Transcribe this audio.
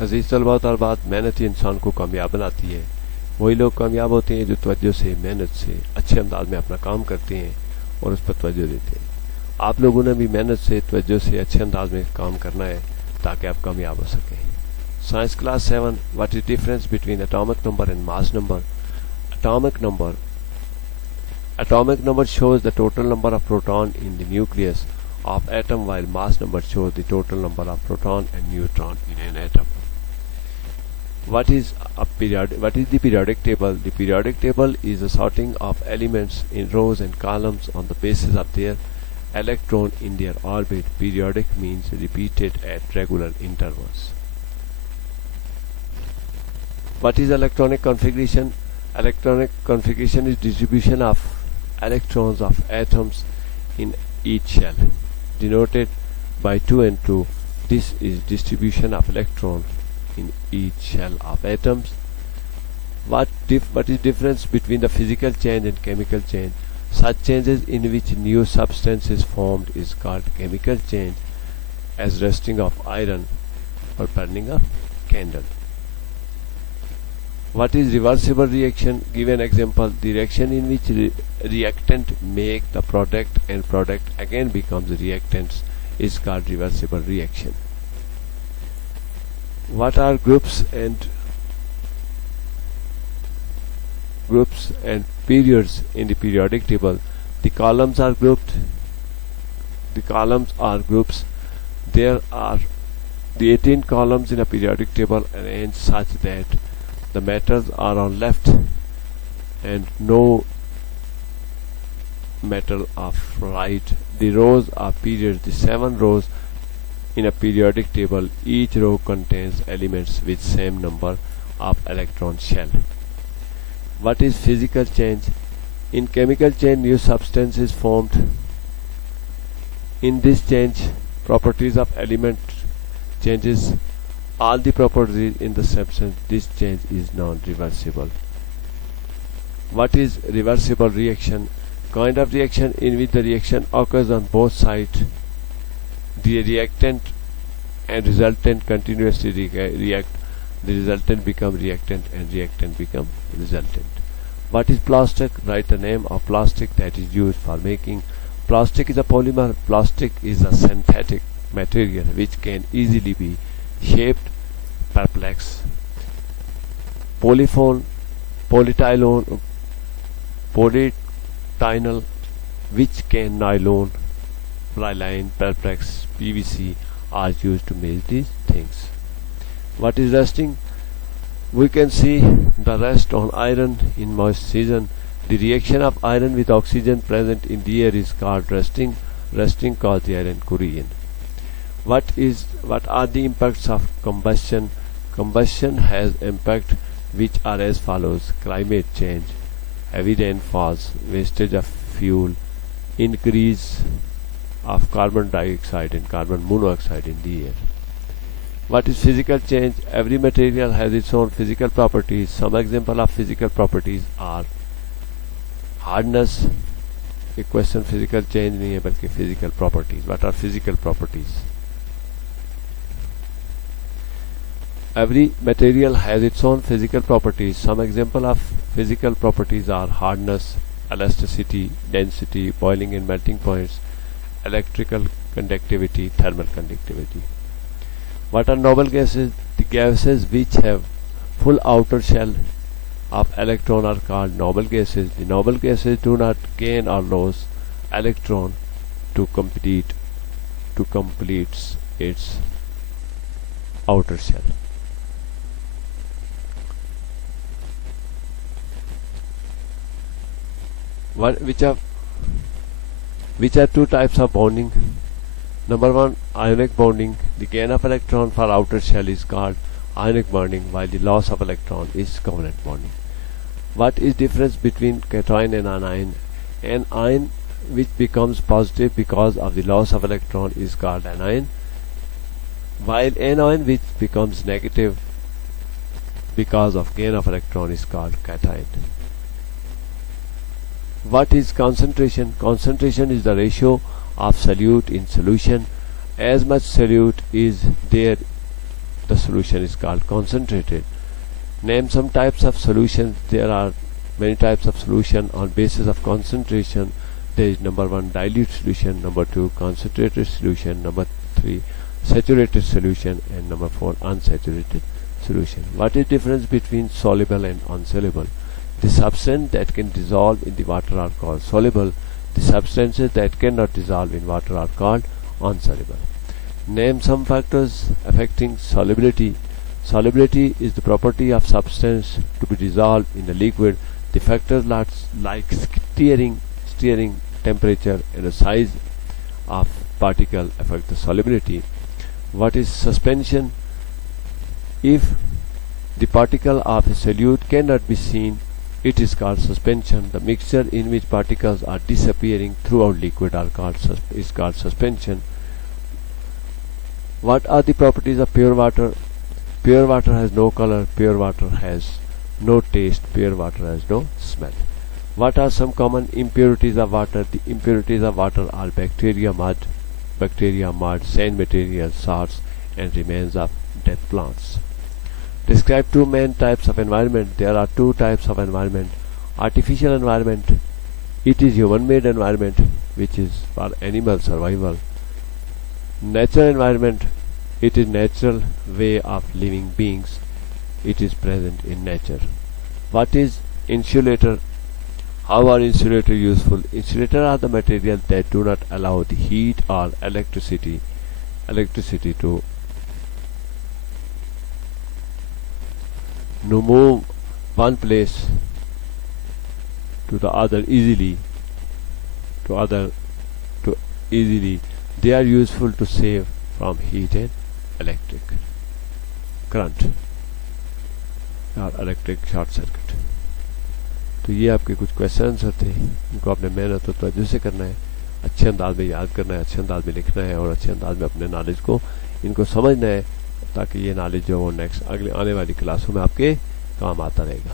अजीज़ तलबा तलबात, मेहनत ही इंसान को कामयाब बनाती है। वही लोग कामयाब होते हैं जो तवज्जो से, मेहनत से, अच्छे अंदाज में अपना काम करते हैं और उस पर तवज्जो देते हैं। आप लोगों ने भी मेहनत से, तवज्जो से, अच्छे अंदाज में काम करना है ताकि आप कामयाब हो सकें। Science class 7, what is difference between atomic number and mass number? Atomic number shows the total number of proton in the nucleus of atom, while mass number shows the total number of proton and neutron in an atom. What is the periodic table? The periodic table is a sorting of elements in rows and columns on the basis of their electron in their orbit. Periodic means repeated at regular intervals. What is electronic configuration? Electronic configuration is distribution of electrons of atoms in each shell, denoted by 2 and 2. This is distribution of electrons in each shell of atoms. What is difference between the physical change and chemical change? Such changes in which new substance is formed is called chemical change, as rusting of iron or burning a candle. What is reversible reaction? Give an example. The reaction in which reactant make the product and product again becomes reactants is called reversible reaction. What are groups and periods in the periodic table? The columns are groups. There are the 18 columns in a periodic table arranged such that the metals are on left and no metal of right. The rows are periods. The 7 rows in a periodic table, each row contains elements with same number of electron shell. What is physical change? In chemical change, new substance is formed. In this change, properties of element changes all the properties in the substance. This change is non-reversible. What is reversible reaction? Kind of reaction in which the reaction occurs on both sides. The reactant and resultant continuously react. The resultant become reactant and reactant become resultant. What is plastic? Write the name of plastic that is used for making. Plastic is a polymer. Plastic is a synthetic material which can easily be shaped, perplex, polyphone, polytylone, polytinol, which can nylon, Pryline, perplex, PVC are used to make these things. What is rusting? We can see the rust on iron in moist season. The reaction of iron with oxygen present in the air is called rusting. Rusting causes the iron corrosion. What are the impacts of combustion? Combustion has impact which are as follows: climate change, heavy rainfalls, wastage of fuel, increase of carbon dioxide and carbon monoxide in the air. What is physical change? Every material has its own physical properties. Some example of physical properties are hardness. एक question physical change नहीं है बल्कि physical properties. What are physical properties? Every material has its own physical properties. Some example of physical properties are hardness, elasticity, density, boiling and melting points, electrical conductivity, thermal conductivity. What are noble gases? The gases which have full outer shell of electron are called noble gases. The noble gases do not gain or lose electron to complete its outer shell. Which are two types of bonding? Number 1, ionic bonding. The gain of electron for outer shell is called ionic bonding, while the loss of electron is covalent bonding. What is difference between cation and anion? An ion which becomes positive because of the loss of electron is called anion, while an ion which becomes negative because of gain of electron is called cation. What is concentration? Concentration is the ratio of solute in solution. As much solute is there the solution is called concentrated. Name some types of solutions. There are many types of solution on basis of concentration. There is number 1 dilute solution, number 2 concentrated solution, number 3 saturated solution, and number 4 unsaturated solution. What is difference between soluble and insoluble? The substance that can dissolve in the water are called soluble. The substances that cannot dissolve in water are called insoluble. Name some factors affecting solubility. Solubility is the property of substance to be dissolved in a liquid. The factors like steering, temperature, and the size of particle affect the solubility. What is suspension? If the particle of a solute cannot be seen, it is called suspension. The mixture in which particles are disappearing throughout liquid is called suspension. What are the properties of pure water? Pure water has no color, pure water has no taste, pure water has no smell. What are some common impurities of water? The impurities of water are bacteria, mud, sand materials, salts, and remains of dead plants. Describe two main types of environment. There are two types of environment. Artificial environment, it is human-made environment which is for animal survival. Natural environment, it is natural way of living beings. It is present in nature. What is insulator? How are insulators useful? Insulators are the materials that do not allow the heat or electricity to move one place to the other easily. They are useful to save from heat and electric current और electric short circuit. तो ये आपके कुछ question थे, इनको आपने मेहनत और तवज्जो से करना है, अच्छे अंदाज में याद करना है, अच्छे अंदाज में लिखना है और अच्छे अंदाज में अपने नॉलेज को इनको समझना है, ताकि ये नॉलेज जो वो नेक्स्ट अगले आने वाली क्लासों में आपके काम आता रहेगा।